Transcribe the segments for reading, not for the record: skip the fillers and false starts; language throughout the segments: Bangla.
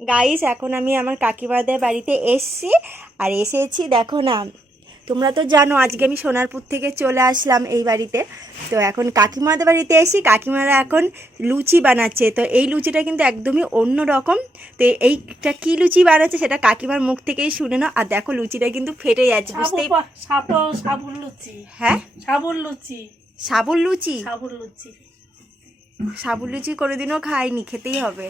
গাইস এখন আমি আমার কাকিমাদের বাড়িতে এসেছি। আর এসেছি দেখো না, তোমরা তো জানো আজকে আমি সোনারপুর থেকে চলে আসলাম এই বাড়িতে। তো এখন কাকিমাদের বাড়িতে এসেছি, কাকিমারা এখন লুচি বানাচ্ছে। তো এই লুচিটা কিন্তু একদমই অন্য রকম। তো এইটা কি লুচি বানাচ্ছে সেটা কাকিমার মুখ থেকেই শুনে নাও। আর দেখো লুচিটা কিন্তু ফেটে যাচ্ছে, বুঝতেই। সাবুর লুচি। হ্যাঁ, সাবুর লুচি। সাবুর লুচি। সাবুর লুচি। সাবুর লুচি কোনোদিনও খাইনি, খেতেই হবে।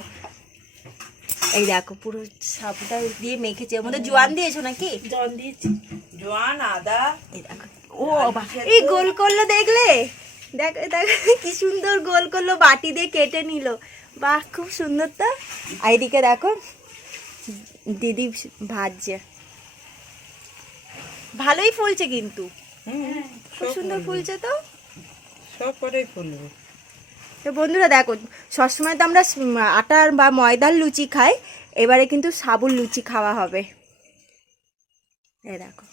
এই দেখো পুরো সাবুটা দিয়ে মেখেছে, ওর মধ্যে জোয়ান দিয়েছো নাকি? জল দিয়েছি। জোয়ান, আদা। এই দেখো, ও বাবা, এই গোল করলো দেখলে? দেখ দেখ কি সুন্দর গোল করলো, বাটি দিয়ে কেটে নিল। বাহ, খুব সুন্দর তো। আর এদিকে দেখো দিদি ভাজছে, ভালোই ফুলছে কিন্তু, খুব সুন্দর ফুলছে তো। সব কটাই ফুলবে। তো বন্ধুরা দেখো, সবসময় তো আমরা আটার বা ময়দার লুচি খাই, এবারে কিন্তু সাবুর লুচি খাওয়া হবে। এই দেখো,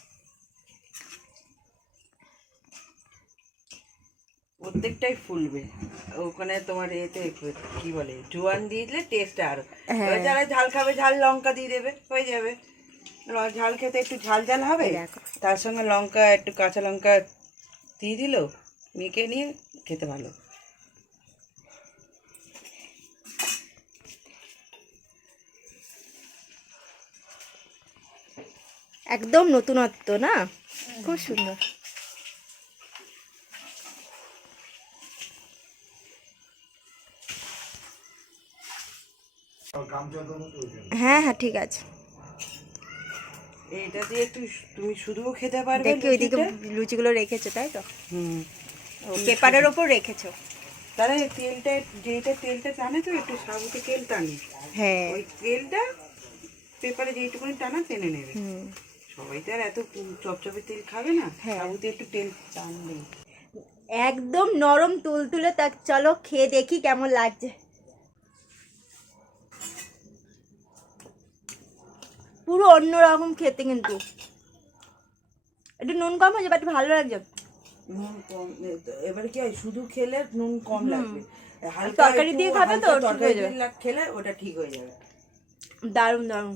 প্রত্যেকটাই ফুলবে। ওখানে তোমার এতে কি বলে, জোয়ান দিয়ে দিলে টেস্ট আরো। এবার যারা ঝাল খাবে ঝাল লঙ্কা দিয়ে দেবে, হয়ে যাবে। ঝাল খেতে একটু ঝাল ঝাল হবে, তার সঙ্গে লঙ্কা, একটু কাঁচা লঙ্কা দিয়ে দিল, মেখে নিয়ে খেতে ভালো। একদম নতুনত্ব না, খুব সুন্দর। হ্যাঁ হ্যাঁ, ঠিক আছে। এইটা দিয়ে একটু তুমি শুধুও খেতে পারবে। দেখি ওইদিকে লুচিগুলো রেখেছো, তাই তো? হুম, পেপারের ওপর রেখেছো। তাহলে তেলটা, যেটা তেলটা টানে তো একটু সাবুতে তেল টানে, হ্যাঁ, ওই তেলটা পেপারে যেইটুকুনি টানা টেনে নেবে। সবাই তো আর এত চপচপে তেল খাবে না, সাবুতে একটু তেল টানবে। একদম নরম তুলতুলে। তা চলো খেয়ে দেখি কেমন লাগছে। পুরো অন্য রকম খেতে, কিন্তু একটু নুন কম হয়েছে, বাট ভালো লাগছে। নুন কম, এবারে কি হয়, শুধু খেলে নুন কম লাগবে, হালকা তরকারি দিয়ে খাবে তো তরকারি দিয়ে খেলে ওটা ঠিক হয়ে যাবে। দারুণ দারুণ,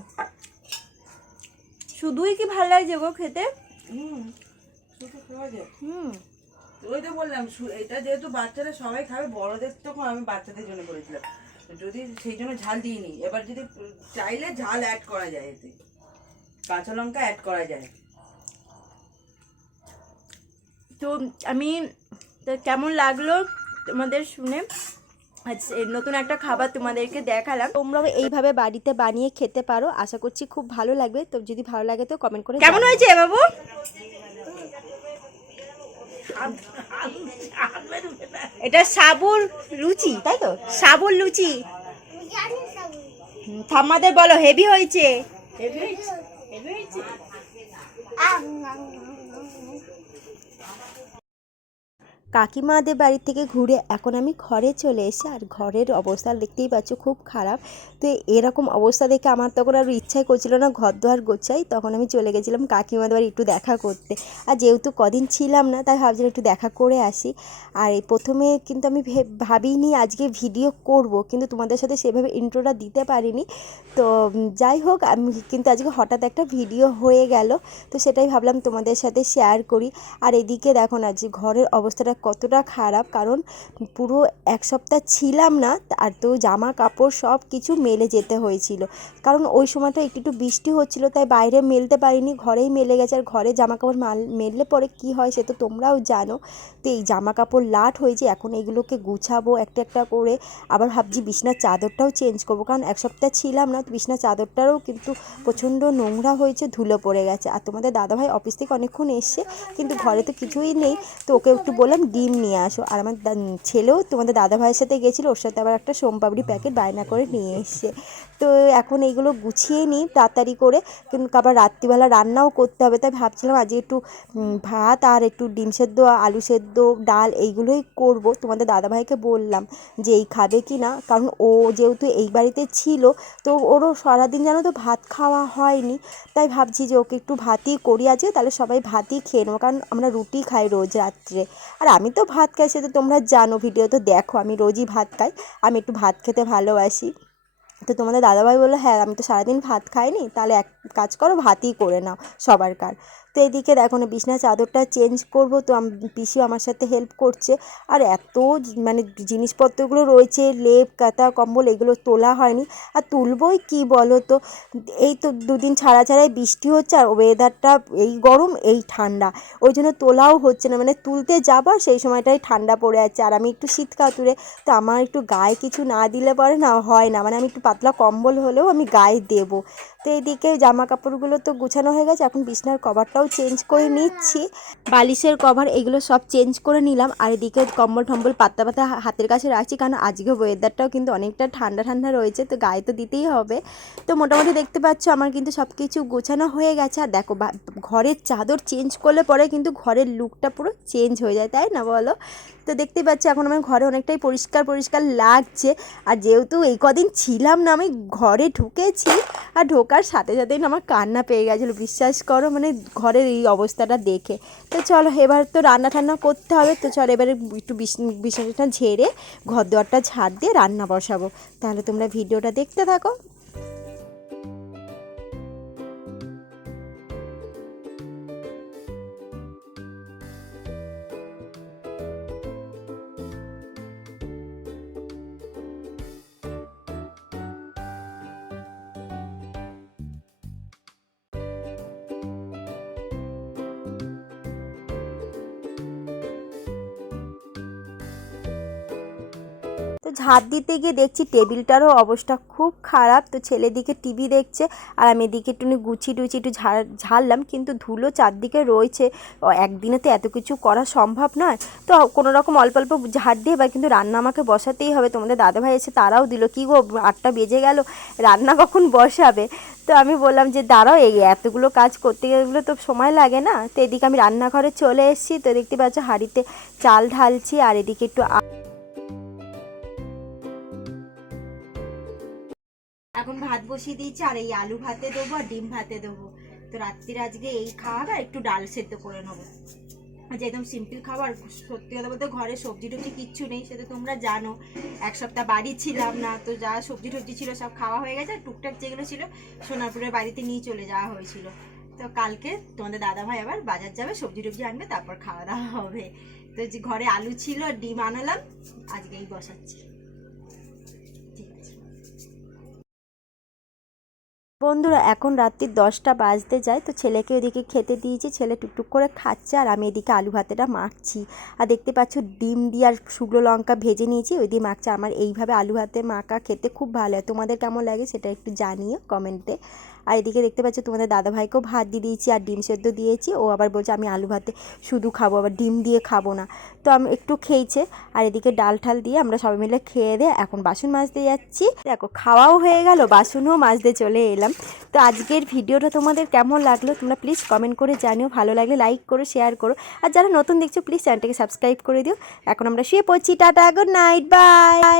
শুধুই কি ভালো লাগছে গো খেতে। শুধু খাওয়া যায়। ওই তো বললাম, এটা যেহেতু বাচ্চারা সবাই খাবে, বড়দের তখন আমি বাচ্চাদের জন্য করেছিলাম, যদি সেই জন্য ঝাল দিইনি। এবার যদি চাইলে ঝাল অ্যাড করা যায়, এতে কাঁচা লঙ্কা অ্যাড করা যায়। তো আমি, তো কেমন লাগলো তোমাদের শুনে? আচ্ছা, নতুন একটা খাবার তোমাদেরকে দেখালাম, তোমরাও এইভাবে বাড়িতে বানিয়ে খেতে পারো। আশা করছি খুব ভালো লাগবে। তো যদি ভালো লাগে তো কমেন্ট করে কেমন হয়েছে বাবু। এটা সাবুর লুচি, তাই তো? সাবুর লুচি। ঠাম্মাদের বলো হেভি হয়েছে। কাকিমাদের বাড়ি থেকে ঘুরে এখন আমি ঘরে চলে এসেছি। আর ঘরের অবস্থা দেখতেই পাচ্ছ, খুব খারাপ। তো এরকম অবস্থা দেখে আমার তখন আর ইচ্ছাই করছিল না ঘর দোয়ার গোছাই। তখন আমি চলে গেছিলাম কাকিমাদের বাড়ি একটু দেখা করতে। আর যেহেতু কদিন ছিলাম না, তাই ভাবছিলাম একটু দেখা করে আসি। আর এই প্রথমে কিন্তু আমি ভাবিনি আজকে ভিডিও করব, কিন্তু তোমাদের সাথে সেভাবে ইন্ট্রোটা দিতে পারিনি। তো যাই হোক, আমি কিন্তু আজকে হঠাৎ একটা ভিডিও হয়ে গেল, তো সেটাই ভাবলাম তোমাদের সাথে শেয়ার করি। আর এদিকে দেখো না যে ঘরের অবস্থাটা কতটা খারাপ, কারণ পুরো এক সপ্তাহ ছিলাম না। আর তো জামা কাপড় সব কিছু মেলে যেতে হয়েছিল, কারণ ওই সময়টা একটু একটু বৃষ্টি হচ্ছিল, তাই বাইরে মেলতে পারিনি, ঘরেই মেলে গেছে। আর ঘরে জামা কাপড় মেললে পরে কি হয় সে তো তোমরাও জানো। তো এই জামা কাপড় লাট হয়েছে, এখন এইগুলোকে গুছাবো একটা একটা করে। আবার ভাবছি বিছনার চাদরটাও চেঞ্জ করবো, কারণ এক সপ্তাহ ছিলাম না। তো বিছনার চাদরটারও কিন্তু প্রচণ্ড নোংরা হয়েছে, ধুলো পড়ে গেছে। আর তোমাদের দাদাভাই অফিস থেকে অনেকক্ষণ এসছে, কিন্তু ঘরে তো কিছুই নেই। তো ওকে একটু বললাম ডিম নিয়ে আসো। আর আমার ছেলেও তোমাদের দাদাভাইয়ের সাথে গেছিলো, ওর সাথে আবার একটা সোমপাপড়ি প্যাকেট বায়না করে নিয়ে এসছে। তো এখন এইগুলো গুছিয়ে নিই তাড়াতাড়ি করে, কিন্তু আবার রাত্রিবেলা রান্নাও করতে হবে। তাই ভাবছিলাম আজকে একটু ভাত আর একটু ডিম সেদ্ধ, আলু সেদ্ধ, ডাল এইগুলোই করব। তোমাদের দাদাভাইকে বললাম যে এই খাবে কি না, কারণ ও যেহেতু এই বাড়িতে ছিল, তো ওরও সারাদিন জানো তো ভাত খাওয়া হয়নি। তাই ভাবছি যে ওকে একটু ভাতই করি আজকে, তাহলে সবাই ভাতই খেয়ে নেবো, কারণ আমরা রুটি খাই রোজ রাত্রে। আর আমি তো ভাত খাই, সেটা তোমরা জানো, ভিডিও তো দেখো, আমি রোজই ভাত খাই, আমি একটু ভাত খেতে ভালোবাসি। তো তোমাদের দাদাভাই বললো হ্যাঁ আমি তো সারাদিন ভাত খাইনি, তাহলে এক কাজ করো ভাতই করে নাও সবারকার। তো এদিকে দেখো না বিছানার চাদরটা চেঞ্জ করবো, তো পিসিও আমার সাথে হেল্প করছে। আর এত মানে জিনিসপত্রগুলো রয়েছে, লেপ কাঁথা কম্বল এগুলো তোলা হয়নি, আর তুলবই কি বলো তো। এই তো দুদিন ছাড়া ছাড়াই বৃষ্টি হচ্ছে, আর ওয়েদারটা এই গরম এই ঠান্ডা, ওই জন্য তোলাও হচ্ছে না, মানে তুলতে যাবার সেই সময়টাই ঠান্ডা পড়ে যাচ্ছে। আর আমি একটু শীত কাতুরে, তো আমার একটু গায়ে কিছু না দিলে পরে না হয় না, মানে আমি একটু পাতলা কম্বল হলেও আমি গায়ে দেবো। তো এইদিকে জামা কাপড়গুলো তো গুছানো হয়ে গেছে, এখন বিছনার কভারটাও চেঞ্জ করে নিচ্ছি, বালিশের কভার এগুলো সব চেঞ্জ করে নিলাম। আর এদিকে কম্বল টম্বল পাতা পাতা হাতের কাছে রাখছি, কারণ আজকে ওয়েদারটাও কিন্তু অনেকটা ঠান্ডা ঠান্ডা রয়েছে, তো গায়ে তো দিতেই হবে। তো মোটামুটি দেখতে পাচ্ছ আমার কিন্তু সব কিছু গোছানো হয়ে গেছে। আর দেখো ঘরের চাদর চেঞ্জ করলে পরে কিন্তু ঘরের লুকটা পুরো চেঞ্জ হয়ে যায়, তাই না বলো? তো দেখতে পাচ্ছি এখন আমার ঘরে অনেকটাই পরিষ্কার পরিষ্কার লাগছে। আর যেহেতু এই কদিন ছিলাম না, আমি ঘরে ঢুকেছি, আর ঢোকার সাথে সাথেই না আমার কান্না পেয়ে গেছিলো, বিশ্বাস করো, মানে ঘরের এই অবস্থাটা দেখে। তো চলো এবার তো রান্না টান্না করতে হবে, তো চলো এবারে একটু বিছানাটা ঝেড়ে ঘর দুয়ারটা ঝাড় দিয়ে রান্না বসাবো। তাহলে তোমরা ভিডিওটা দেখতে থাকো। তো ঝাড় দিতে গিয়ে দেখছি টেবিলটারও অবস্থা খুব খারাপ। তো ছেলে দিকে টিভি দেখছে, আর আমি এদিকে একটুখানি গুছিয়ে টুছিয়ে একটু ঝাড়লাম, কিন্তু ধুলো চারদিকে রয়েছে, একদিনে তো এত কিছু করা সম্ভব নয়। তো কোনো রকম অল্প অল্প ঝাড় দিয়ে এবার কিন্তু রান্না আমাকে বসাতেই হবে। তোমাদের দাদাভাই এসে তারাও দিল, কী গো 8টা বেজে গেল, রান্না কখন বসাবে? তো আমি বললাম যে দাঁড়াও, এই এতগুলো কাজ করতে গেলে তো সময় লাগে না। তো এদিকে আমি রান্নাঘরে চলে এসেছি, তো দেখতে পাচ্ছ হাঁড়িতে চাল ঢালছি, আর এদিকে একটু এখন ভাত বসিয়ে দিয়েছি, আর এই আলু ভাতে দেবো আর ডিম ভাতে দেবো। তো রাত্রির আজকে এই খাওয়াবে, একটু ডাল সেদ্ধ করে নেবো, যে একদম সিম্পল খাবার। সত্যি কথা বলতে ঘরে সবজি টবজি কিচ্ছু নেই, সেটা তোমরা জানো। এক সপ্তাহ বাড়ি ছিলাম না, তো যা সবজি টবজি ছিল সব খাওয়া হয়ে গেছে, আর টুকটাক যেগুলো ছিল সোনারপুরের বাড়িতে নিয়ে চলে যাওয়া হয়েছিল। তো কালকে তোমাদের দাদাভাই আবার বাজার যাবে, সবজি টবজি আনবে, তারপর খাওয়া দাওয়া হবে। তো যে ঘরে আলু ছিল, ডিম আনালাম, আজকেই বসাচ্ছি। বন্ধুরা এখন রাত্রি 10টা বাজতে যায়, তো ছেলেকে ওদিকে খেতে দিয়েছি, ছেলে টুকটুক করে খাচ্ছে, আর আমি এদিকে আলু ভাতেটা মাখছি। আর দেখতে পাচ্ছ ডিম দিয়ে আর শুকনো লঙ্কা ভেজে নিয়েছি, ওই দিয়ে মাখছে। আমার এইভাবে আলু ভাতে মাখা খেতে খুব ভালো হয়, তোমাদের কেমন লাগে সেটা একটু জানিও কমেন্টে। আর এদিকে দেখতে পাচ্ছ তোমাদের দাদাভাইকেও ভাত দিয়ে দিয়েছি, আর ডিম সেদ্ধ দিয়েছি। ও আবার বলছে আমি আলু ভাতে শুধু খাবো, আবার ডিম দিয়ে খাবো না। তো আমি একটু খেয়েছে, আর এদিকে ডাল ঠাল দিয়ে আমরা সবাই মিলে খেয়ে দিয়ে এখন বাসন মাজতে যাচ্ছি। দেখো খাওয়াও হয়ে গেল, বাসনও মাজতে চলে এলাম। তো আজকের ভিডিওটা তোমাদের কেমন লাগলো তোমরা প্লিজ কমেন্ট করে জানিও, ভালো লাগলে লাইক করো, শেয়ার করো, আর যারা নতুন দেখছো প্লিজ চ্যানেলটাকে সাবস্ক্রাইব করে দিও। এখন আমরা শুয়ে পড়ছি, টাটা, গুড নাইট, বাই।